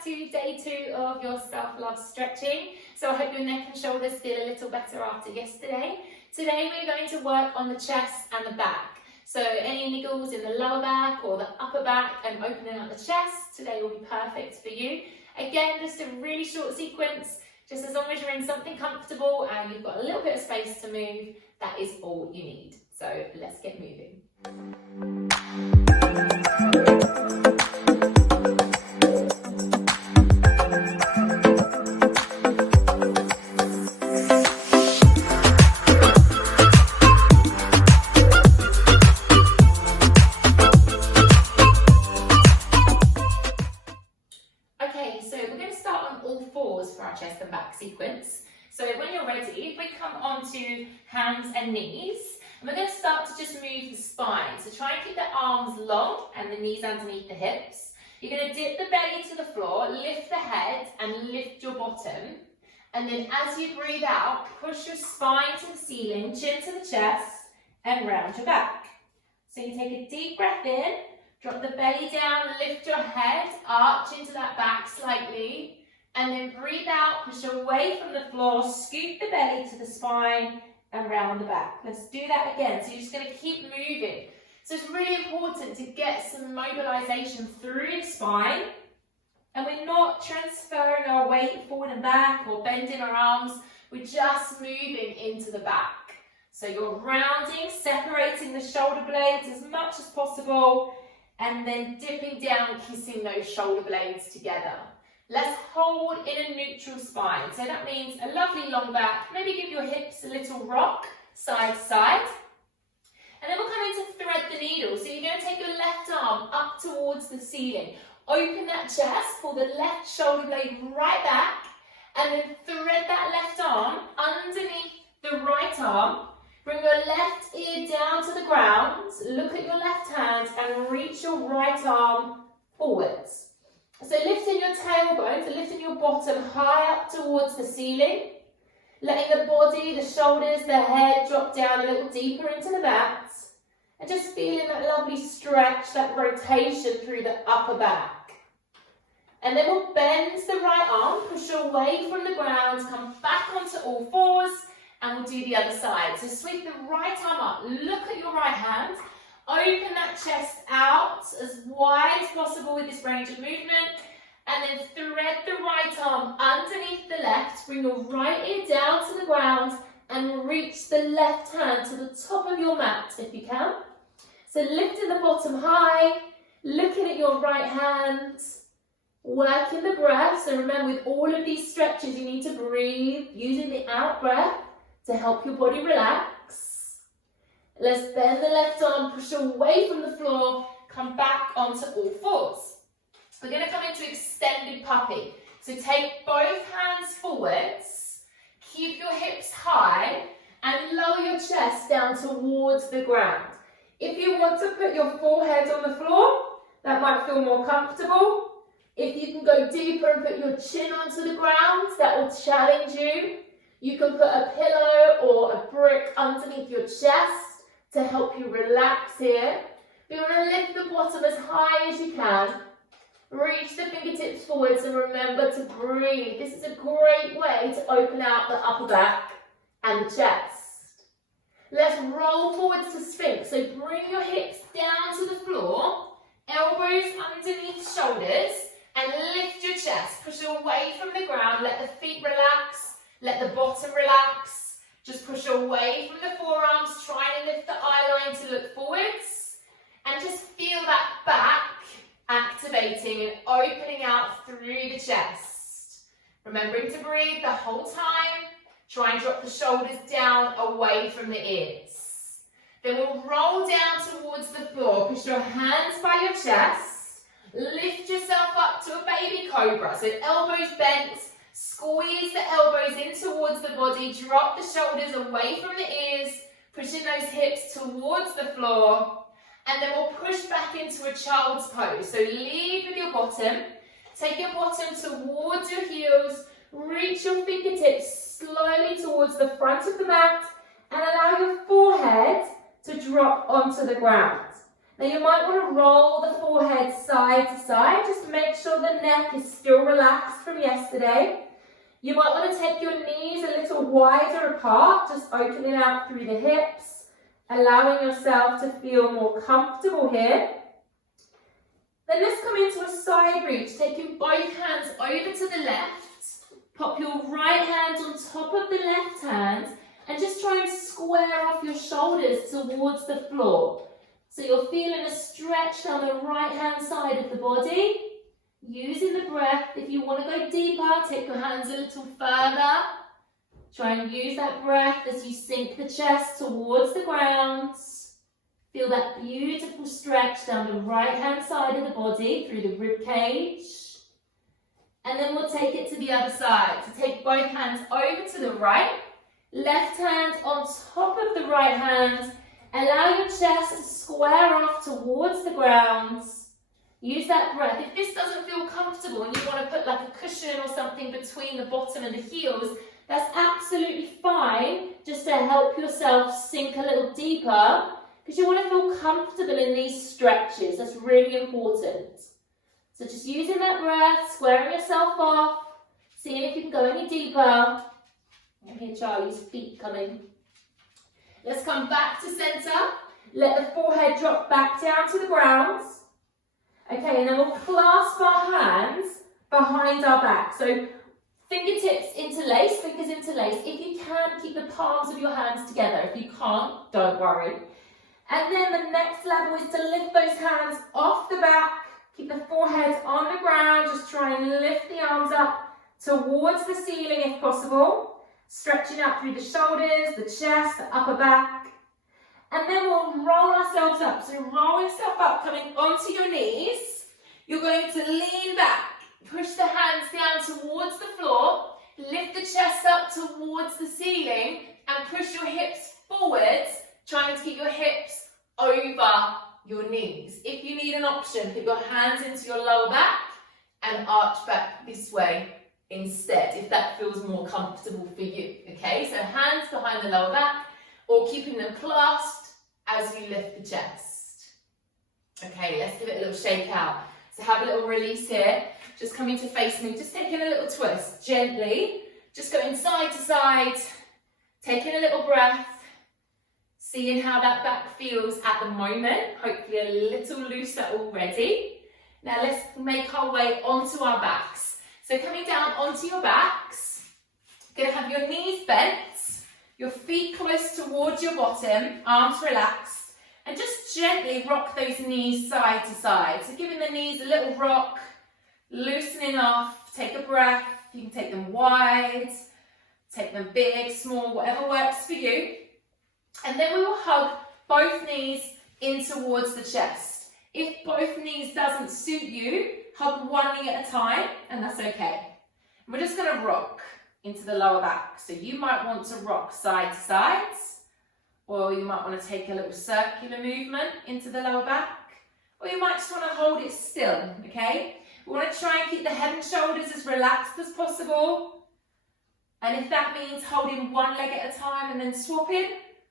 back to day 2 of your self-love stretching. So I hope your neck and shoulders feel a little better after yesterday. Today we're going to work on the chest and the back. So any niggles in the lower back or the upper back and opening up the chest, today will be perfect for you. Again, just a really short sequence, just as long as you're in something comfortable and you've got a little bit of space to move, that is all you need. So let's get moving. Okay, so we're going to start on all fours for our chest and back sequence. So when you're ready, we come onto hands and knees. And we're going to start to just move the spine. So try and keep the arms long and the knees underneath the hips. You're going to dip the belly to the floor, lift the head and lift your bottom. And then as you breathe out, push your spine to the ceiling, chin to the chest and round your back. So you take a deep breath in, drop the belly down, lift your head, arch into that back slightly. And then breathe out, push away from the floor, scoop the belly to the spine and round the back. Let's do that again. So you're just going to keep moving. So it's really important to get some mobilization through your spine. And we're not transferring our weight forward and back or bending our arms. We're just moving into the back. So you're rounding, separating the shoulder blades as much as possible, and then dipping down, kissing those shoulder blades together. Let's hold in a neutral spine. So that means a lovely long back. Maybe give your hips a little rock, side to side. And then we'll come into thread the needle. So you're going to take your left arm up towards the ceiling. Open that chest, pull the left shoulder blade right back, and then thread that left arm underneath the right arm. Bring your left ear down to the ground. Look at your left hand and reach your right arm forwards. So lifting your tailbone, so lifting your bottom high up towards the ceiling, letting the body, the shoulders, the head drop down a little deeper into the mat, and just feeling that lovely stretch, that rotation through the upper back. And then we'll bend the right arm, push away from the ground, come back onto all fours, and we'll do the other side. So sweep the right arm up, look at your right hand, open that chest out as wide as possible with this range of movement, and then thread the right arm underneath the left, bring your right ear down to the ground and reach the left hand to the top of your mat if you can. So lifting the bottom high, looking at your right hand, working the breath. So remember, with all of these stretches you need to breathe using the out breath to help your body relax. Let's bend the left arm, push away from the floor, come back onto all fours. We're going to come into extended puppy. So take both hands forwards, keep your hips high, and lower your chest down towards the ground. If you want to put your forehead on the floor, that might feel more comfortable. If you can go deeper and put your chin onto the ground, that will challenge you. You can put a pillow or a brick underneath your chest to help you relax here. You want to lift the bottom as high as you can. Reach the fingertips forwards and remember to breathe. This is a great way to open out the upper back and the chest. Let's roll forwards to Sphinx. So bring your hips down to the floor, elbows underneath shoulders, and lift your chest. Push away from the ground. Let the feet relax. Let the bottom relax. Just push away from the forearms, trying to lift the eye line to look forwards. And just feel that back activating and opening out through the chest. Remembering to breathe the whole time. Try and drop the shoulders down away from the ears. Then we'll roll down towards the floor. Push your hands by your chest. Lift yourself up to a baby cobra. So elbows bent. Squeeze the elbows in towards the body, drop the shoulders away from the ears, pushing those hips towards the floor, and then we'll push back into a child's pose. So lead with your bottom, take your bottom towards your heels, reach your fingertips slowly towards the front of the mat, and allow your forehead to drop onto the ground. Now you might want to roll the forehead side to side. Just make sure the neck is still relaxed from yesterday. You might want to take your knees a little wider apart, just opening out through the hips, allowing yourself to feel more comfortable here. Then let's come into a side reach, taking both hands over to the left. Pop your right hand on top of the left hand and just try and square off your shoulders towards the floor. So you're feeling a stretch down the right hand side of the body. Using the breath, if you want to go deeper, take your hands a little further. Try and use that breath as you sink the chest towards the ground. Feel that beautiful stretch down the right hand side of the body through the rib cage. And then we'll take it to the other side. So take both hands over to the right. Left hand on top of the right hand. Allow your chest to square off towards the ground. Use that breath. If this doesn't feel comfortable and you want to put like a cushion or something between the bottom and the heels, that's absolutely fine, just to help yourself sink a little deeper, because you want to feel comfortable in these stretches. That's really important. So just using that breath, squaring yourself off, seeing if you can go any deeper. I hear Charlie's feet coming. Let's come back to center. Let the forehead drop back down to the ground. Okay, and then we'll clasp our hands behind our back. So fingertips interlace, fingers interlace. If you can, keep the palms of your hands together. If you can't, don't worry. And then the next level is to lift those hands off the back. Keep the forehead on the ground. Just try and lift the arms up towards the ceiling if possible. Stretching out through the shoulders, the chest, the upper back. And then we'll roll ourselves up. So roll yourself up, coming onto your knees. You're going to lean back. Push the hands down towards the floor. Lift the chest up towards the ceiling. And push your hips forwards, trying to keep your hips over your knees. If you need an option, put your hands into your lower back and arch back this way instead, if that feels more comfortable for you. Okay, so hands behind the lower back, or keeping them clasped as you lift the chest. Okay, let's give it a little shake out. So have a little release here. Just coming to face me, just taking a little twist, gently. Just going side to side, taking a little breath, seeing how that back feels at the moment. Hopefully a little looser already. Now let's make our way onto our backs. So coming down onto your backs, you're going to have your knees bent, your feet close towards your bottom, arms relaxed, and just gently rock those knees side to side. So giving the knees a little rock, loosening off, take a breath. You can take them wide, take them big, small, whatever works for you. And then we will hug both knees in towards the chest. If both knees doesn't suit you, hug one knee at a time, and that's okay. And we're just going to rock into the lower back. So you might want to rock side to side, or you might want to take a little circular movement into the lower back, or you might just want to hold it still, okay? We want to try and keep the head and shoulders as relaxed as possible. And if that means holding one leg at a time and then swapping,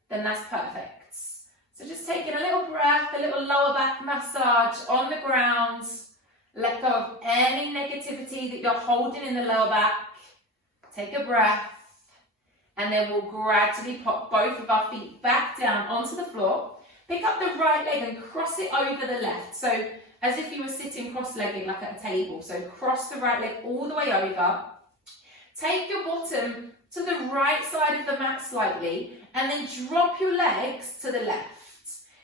then that's perfect. So just taking a little breath, a little lower back massage on the ground. Let go of any negativity that you're holding in the lower back. Take a breath. And then we'll gradually pop both of our feet back down onto the floor. Pick up the right leg and cross it over the left. So as if you were sitting cross-legged like at a table. So cross the right leg all the way over. Take your bottom to the right side of the mat slightly. And then drop your legs to the left.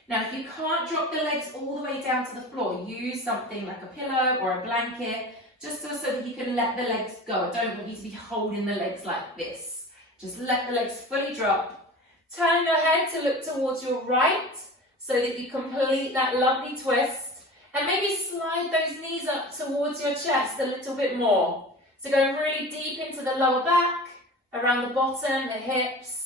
Now, if you can't drop the legs all the way down to the floor, use something like a pillow or a blanket, just so that you can let the legs go. I don't want you to be holding the legs like this. Just let the legs fully drop. Turn your head to look towards your right, so that you complete that lovely twist. And maybe slide those knees up towards your chest a little bit more. So going really deep into the lower back, around the bottom, the hips.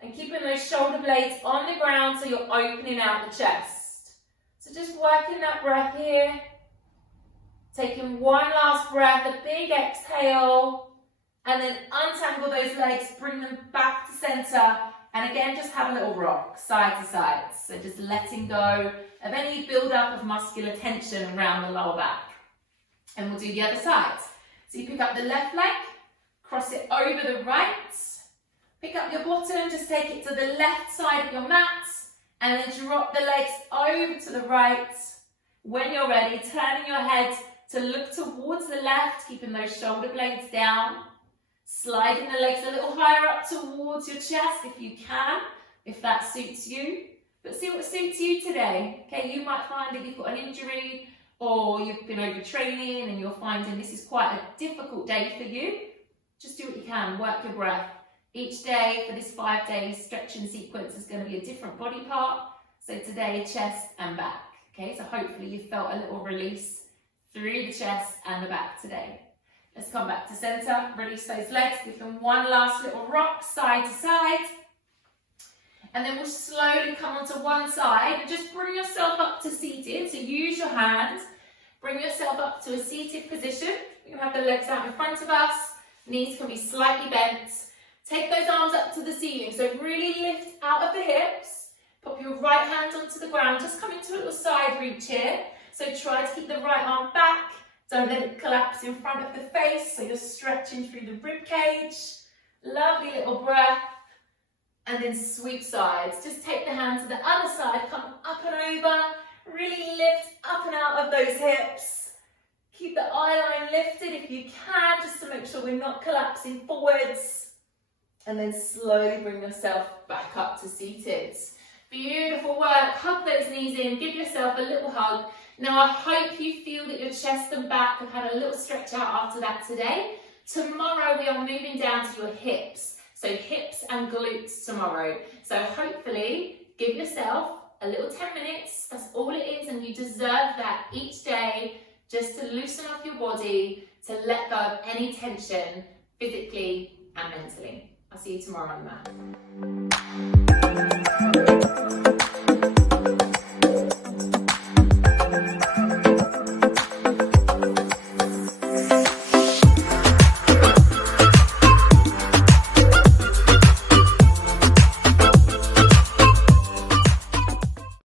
And keeping those shoulder blades on the ground so you're opening out the chest. So just working that breath here. Taking one last breath, a big exhale. And then untangle those legs, bring them back to center. And again, just have a little rock, side to side. So just letting go of any build-up of muscular tension around the lower back. And we'll do the other side. So you pick up the left leg, cross it over the right, pick up your bottom, just take it to the left side of your mat, and then drop the legs over to the right. When you're ready, turning your head to look towards the left, keeping those shoulder blades down, sliding the legs a little higher up towards your chest if you can, if that suits you. But see what suits you today. Okay, you might find that you've got an injury or you've been overtraining and you're finding this is quite a difficult day for you. Just do what you can, work your breath. Each day for this 5 day stretching sequence is going to be a different body part. So today, chest and back. Okay, so hopefully you felt a little release through the chest and the back today. Let's come back to center, release those legs, give them one last little rock, side to side. And then we'll slowly come onto one side and just bring yourself up to seated. So use your hand, bring yourself up to a seated position. We can have the legs out in front of us, knees can be slightly bent. Take those arms up to the ceiling, so really lift out of the hips. Pop your right hand onto the ground, just come into a little side reach here. So try to keep the right arm back. Don't let it collapse in front of the face, so you're stretching through the rib cage. Lovely little breath. And then sweep sides. Just take the hand to the other side, come up and over. Really lift up and out of those hips. Keep the eye line lifted if you can, just to make sure we're not collapsing forwards. And then slowly bring yourself back up to seated. Beautiful work. Hug those knees in, give yourself a little hug. Now I hope you feel that your chest and back have had a little stretch out after that today. Tomorrow we are moving down to your hips. So hips and glutes tomorrow. So hopefully give yourself a little 10 minutes. That's all it is, and you deserve that each day, just to loosen up your body, to let go of any tension physically and mentally. I'll see you tomorrow on the mat.